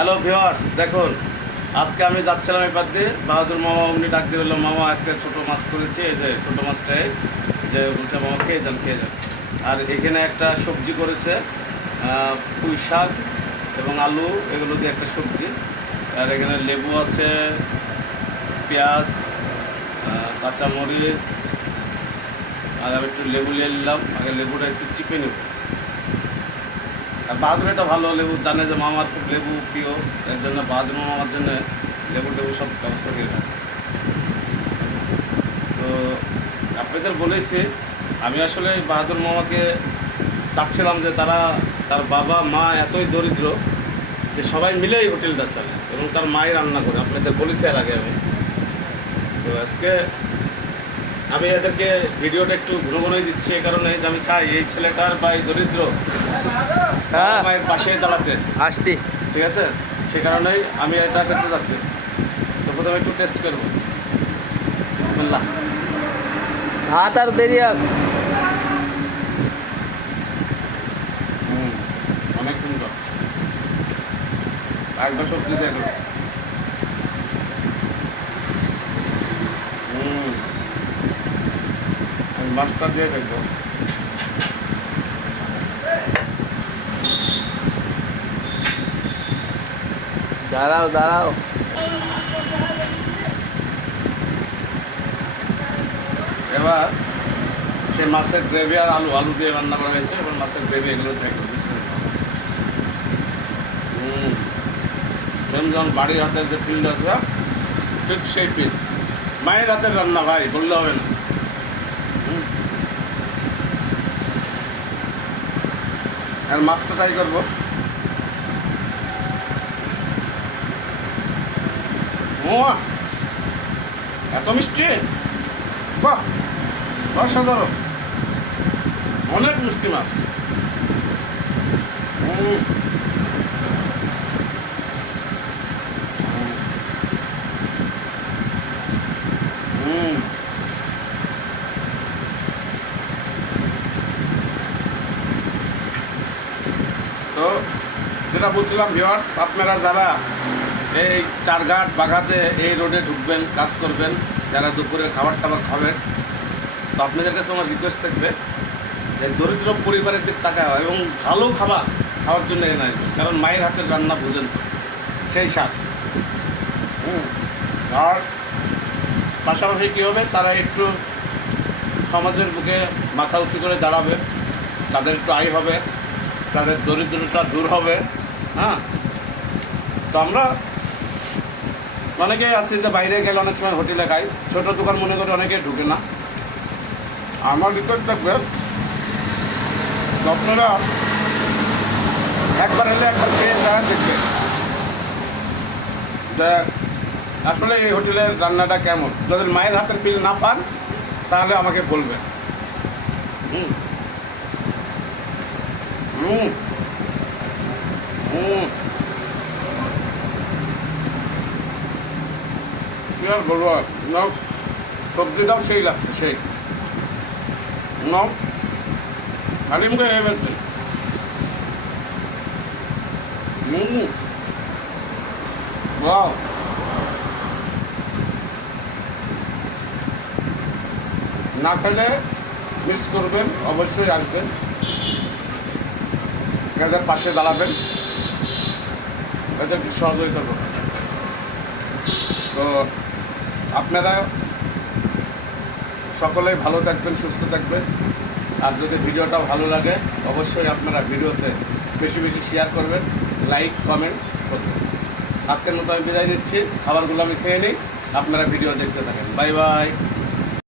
Hello viewers দেখুন, আজকে আমি যাচ্ছিলাম এবার দিয়ে। বাহাদুর মামা, উনি ডাক দিয়ে বলল, মামা, আজকে ছোটো মাছ করেছি, এই যে ছোটো মাছটাই। যে বলছে, মামা, খেয়ে যান খেয়ে যান। আর এখানে একটা সবজি করেছে পুঁই শাক এবং আলু, এগুলো দিয়ে একটা সবজি। আর এখানে লেবু আছে, পেঁয়াজ কাঁচামরিচ। আর আমি একটু লেবু নিয়ে নিলাম, আগে লেবুটা একটু চিপে নেব। বাহাদুর ভালো, লেবু জানে যে মামার খুব লেবু প্রিয় এর জন্য বাহাদুর মামার জন্য লেবু টেবু সব ব্যবস্থা করে। তো আপনাদের বলেছি, আমি আসলে বাহাদুর মামাকে চাচ্ছিলাম যে তারা, তার বাবা, মা এতই দরিদ্র যে সবাই মিলে এই হোটেলটা চালায় এবং তার মাই রান্না করে আপনাদের বলেছি এর আগে আমি তো আজকে আমি এদেরকে ভিডিওটা একটু ঘন ঘনই দিচ্ছি এই কারণে যে আমি চাই এই ছেলেটার বা এই দরিদ্র হ্যাঁ। পাশে দাঁড়াতে। আসছি। ঠিক আছে? সে কারণেই আমি এটা করতে যাচ্ছি। তো প্রথমে একটু টেস্ট করব। বিসমিল্লাহ। ভাত আর দেরি আছে। হুম অনেক সুন্দর। একবার সবজি দেখো। মাছটা দিয়ে দেখব। দাঁড়াও দাঁড়াও। এবার সে মাছের গ্রেভি আর আলু আলু দিয়ে রান্না করা হয়েছে, এবার মাছের গ্রেভি এগুলো যেমন যেমন বাড়ির হাতের যে ফিল্ড আছে, ঠিক সেই ফিল্ড মায়ের হাতের রান্না ভাই, বললে হবে না। আর মাছটা ট্রাই করব। ও এত মিষ্টি? বাহ অসাধারণ। অনেক মিষ্টি মাছ। তো যেটা বলছিলাম ভিওয়ার্স আপনারা যারা এই চারঘাট বাঘাতে এই রোডে ঢুকবেন, কাজ করবেন, যারা দুপুরে খাবার টাবার খাবেন, তো আপনাদের কাছে আমার রিকোয়েস্ট থাকবে যে দরিদ্র পরিবারের দিক তাকা এবং ভালো খাবার খাওয়ার জন্য এনে আসবেন, কারণ মায়ের হাতের রান্না বুঝেন সেই স্বাদ। আর পাশাপাশি কী হবে তারা একটু সমাজের বুকে মাথা উঁচু করে দাঁড়াবে, তাদের একটু আয় হবে, তাদের দরিদ্রতা দূর হবে হ্যাঁ তো আমরা অনেকেই আছি যে বাইরে গেলে অনেক সময় হোটেলে খাই ছোটো দোকান মনে করে অনেকে ঢুকে না। আমার রিকোয়েস্ট থাকবে, আপনারা একবার এলে একবার খেয়ে দেখা দেখবে। আসলে এই হোটেলের রান্নাটা কেমন। যদি মায়ের হাতের বিল না পান, তাহলে আমাকে বলবেন। হুম। হুম। বলব আর? নাও, সবজিটাও সেই লাগছে, সেই। নাও মুখে হয়ে গেছে হুম ওয়াও না খেলে মিস করবেন, অবশ্যই আসবেন। এদের পাশে দাঁড়াবেন। এদেরকে সহযোগিতা করবেন। তো আপনারা সকলেই ভালো থাকবেন, সুস্থ থাকবেন। আর যদি ভিডিওটা ভালো লাগে, অবশ্যই আপনারা ভিডিওতে বেশি বেশি শেয়ার করবেন লাইক কমেন্ট করবেন। আজকের মতো আমি বিদায় নিচ্ছি, খাবারগুলো আমি খেয়ে নিই, আপনারা ভিডিও দেখতে থাকেন। Bye bye.